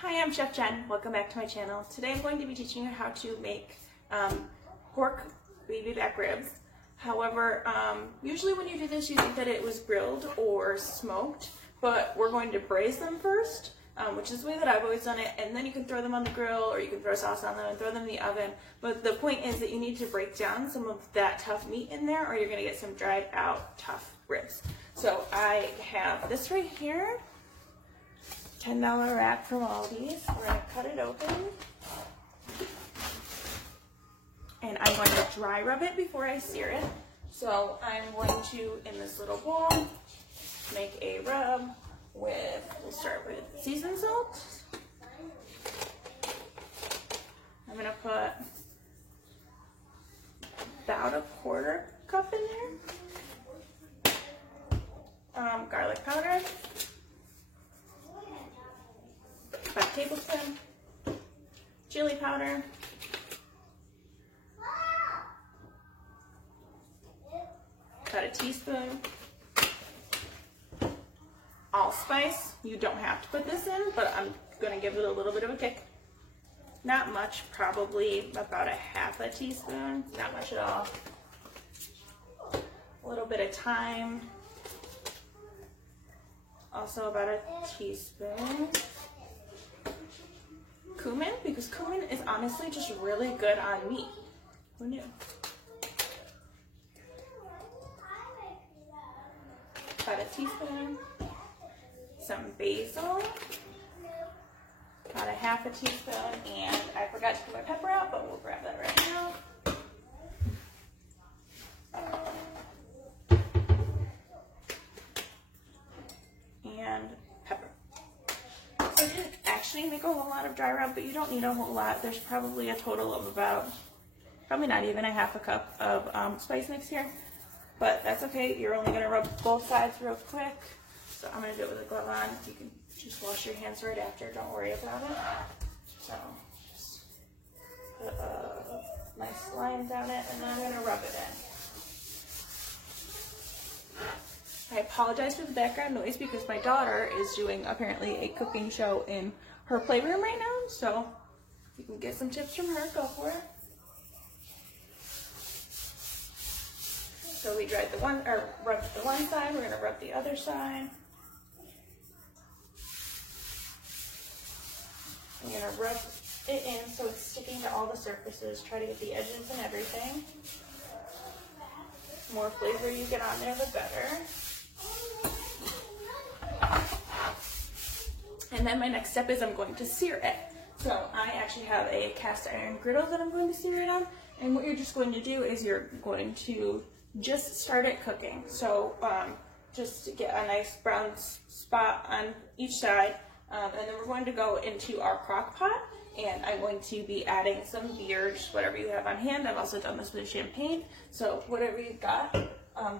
Hi, I'm Chef Jen. Welcome back to my channel. Today I'm going to be teaching you how to make pork baby back ribs. However, usually when you do this you think that it was grilled or smoked, but we're going to braise them first, which is the way that I've always done it, and then you can throw them on the grill or you can throw sauce on them and throw them in the oven. But the point is that you need to break down some of that tough meat in there or you're going to get some dried out tough ribs. So I have this right here. $10 rack from Aldi's. We're going to cut it open. And I'm going to dry rub it before I sear it. So I'm going to, in this little bowl, make a rub with, we'll start with seasoned salt. I'm going to put about a quarter cup in there. Garlic powder. 5 tablespoons, chili powder, about a teaspoon, allspice. You don't have to put this in, but I'm going to give it a little bit of a kick. Not much, probably about a half a teaspoon, not much at all. A little bit of thyme, also about a teaspoon. Cumin, because cumin is honestly just really good on meat. Who knew? About a teaspoon. Some basil. About a half a teaspoon. And I forgot to put my pepper out, but we'll grab that right now. And pepper. So I didn't actually make a whole lot of dry rub, but you don't need a whole lot. There's probably a total of about, probably not even a half a cup of spice mix here, but that's okay. You're only gonna rub both sides real quick. So I'm gonna do it with a glove on. You can just wash your hands right after, don't worry about it. So just put a nice line down it, and then I'm gonna rub it in. I apologize for the background noise because my daughter is doing apparently a cooking show in her playroom right now, so if you can get some tips from her, go for it. So we dried the one, or rubbed the one side, we're gonna rub the other side. I'm gonna rub it in so it's sticking to all the surfaces, try to get the edges and everything. The more flavor you get on there, the better. And then my next step is I'm going to sear it. So I actually have a cast iron griddle that I'm going to sear it on. And what you're just going to do is you're going to just start it cooking. So just get a nice brown spot on each side. And then we're going to go into our crock pot. And I'm going to be adding some beer, just whatever you have on hand. I've also done this with champagne. So whatever you've got,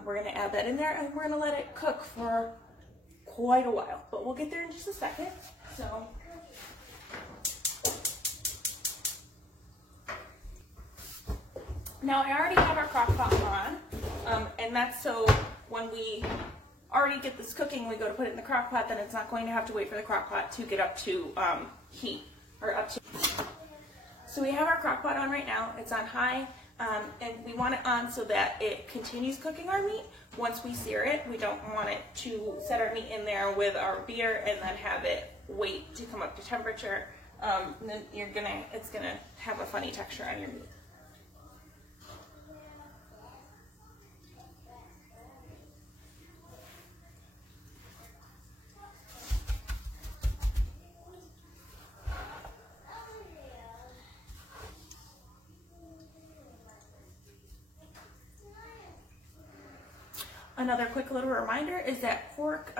we're going to add that in there. And we're going to let it cook for quite a while, but we'll get there in just a second. So now I already have our crock pot on, and that's so when we already get this cooking, we go to put it in the crock pot, then it's not going to have to wait for the crock pot to get up to heat, or up to. So we have our crock pot on right now. It's on high, and we want it on so that it continues cooking our meat. Once we sear it, we don't want it to set our meat in there with our beer and then have it wait to come up to temperature. Then it's gonna have a funny texture on your meat. Another quick little reminder is that pork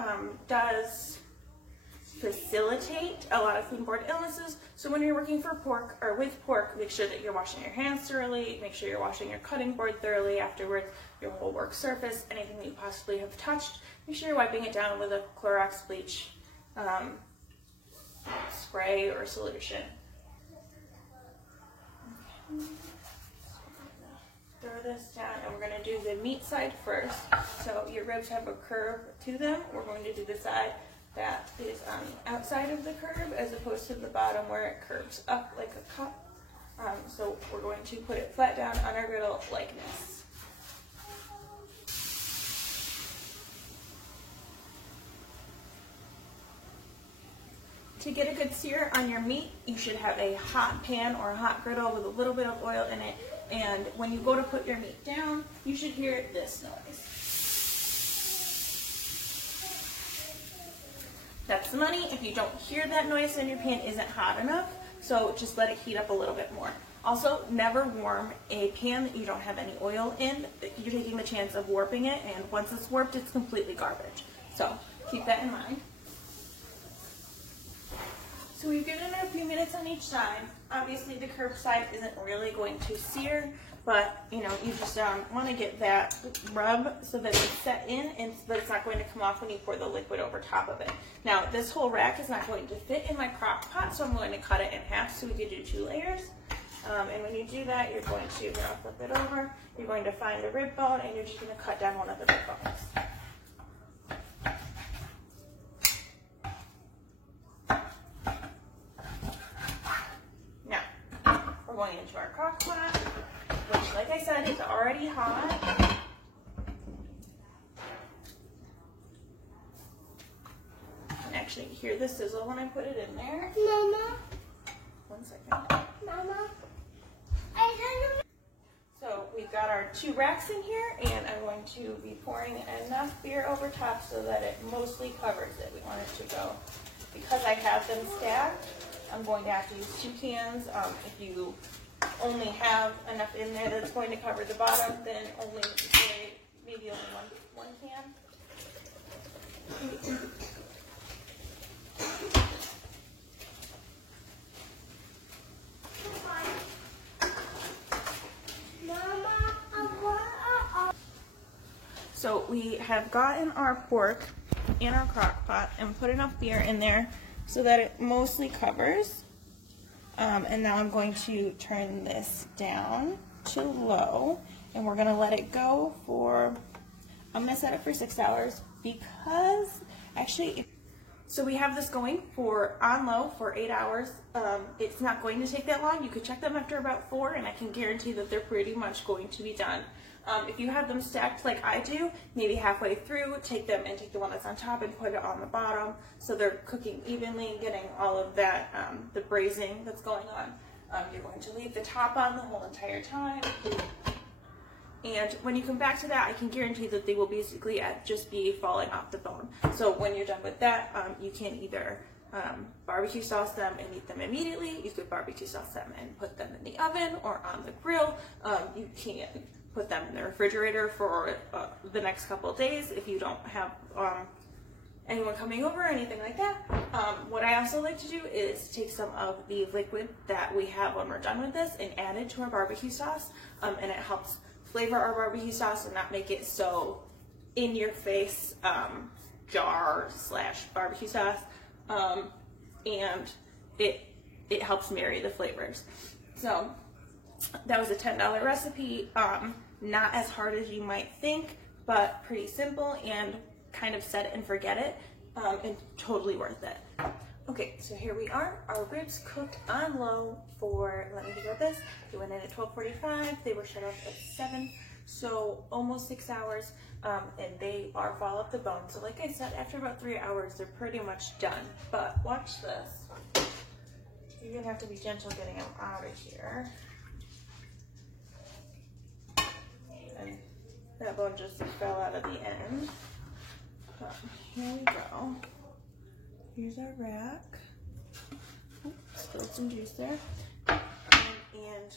does facilitate a lot of foodborne illnesses. So when you're working for pork or with pork, make sure that you're washing your hands thoroughly, make sure you're washing your cutting board thoroughly afterwards, your whole work surface, anything that you possibly have touched. Make sure you're wiping it down with a Clorox bleach spray or solution. Okay. Throw this down, and we're going to do the meat side first. So your ribs have a curve to them. We're going to do the side that is on the outside of the curb as opposed to the bottom where it curves up like a cup. So we're going to put it flat down on our griddle like this. To get a good sear on your meat, you should have a hot pan or a hot griddle with a little bit of oil in it. And when you go to put your meat down, you should hear this noise. That's the money. If you don't hear that noise, then your pan isn't hot enough. So just let it heat up a little bit more. Also, never warm a pan that you don't have any oil in. You're taking the chance of warping it, and once it's warped, it's completely garbage. So keep that in mind. So we've given it a few minutes on each side. Obviously, the curb side isn't really going to sear, but you just want to get that rub so that it's set in and so that it's not going to come off when you pour the liquid over top of it. Now, this whole rack is not going to fit in my crock pot, so I'm going to cut it in half so we can do 2 layers. And when you do that, you're going to flip it over. You're going to find a rib bone, and you're just going to cut down one of the rib bones. Going into our crock pot, which, like I said, is already hot. And actually, hear the sizzle when I put it in there. Mama. 1 second. Mama. I don't know. So we've got our 2 racks in here, and I'm going to be pouring enough beer over top so that it mostly covers it. We want it to go. Because I have them stacked, I'm going to have to use 2 cans. If you only have enough in there that's going to cover the bottom, then only maybe only one can. So we have gotten our pork in our crock pot and put enough beer in there so that it mostly covers. And now I'm going to turn this down to low, and we're going to let it go for, I'm going to set it for 6 hours because actually, so we have this going for on low for 8 hours. It's not going to take that long. You could check them after about 4, and I can guarantee that they're pretty much going to be done. If you have them stacked like I do, maybe halfway through, take them and take the one that's on top and put it on the bottom so they're cooking evenly and getting all of that, the braising that's going on. You're going to leave the top on the whole entire time. And when you come back to that, I can guarantee that they will basically just be falling off the bone. So when you're done with that, you can either barbecue sauce them and eat them immediately. You could barbecue sauce them and put them in the oven or on the grill. You can put them in the refrigerator for the next couple of days if you don't have anyone coming over or anything like that. What I also like to do is take some of the liquid that we have when we're done with this and add it to our barbecue sauce, and it helps flavor our barbecue sauce and not make it so in your face jar / barbecue sauce, and it helps marry the flavors. So that was a $10 recipe. Not as hard as you might think, but pretty simple and kind of set it and forget it, and totally worth it. Okay, so here we are. Our ribs cooked on low for, let me think about this, they went in at 12:45, they were shut off at 7, so almost 6 hours, and they are fall off the bone. So like I said, after about 3 hours, they're pretty much done. But watch this. You're gonna have to be gentle getting them out of here. And that bone just fell out of the end. Here we go. Here's our rack. Spilled some juice there. And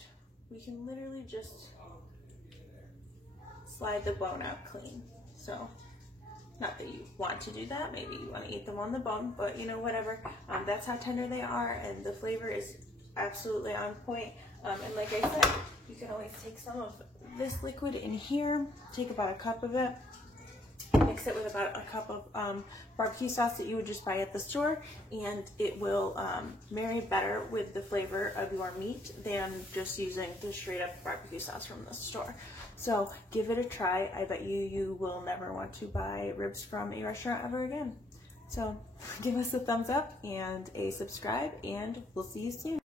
we can literally just slide the bone out clean. So, not that you want to do that. Maybe you want to eat them on the bone, but whatever. That's how tender they are, and the flavor is absolutely on point. And like I said, you can always take some of this liquid in here, take about a cup of it, mix it with about a cup of barbecue sauce that you would just buy at the store, and it will marry better with the flavor of your meat than just using the straight up barbecue sauce from the store. So give it a try. I bet you will never want to buy ribs from a restaurant ever again. So give us a thumbs up and a subscribe, and we'll see you soon.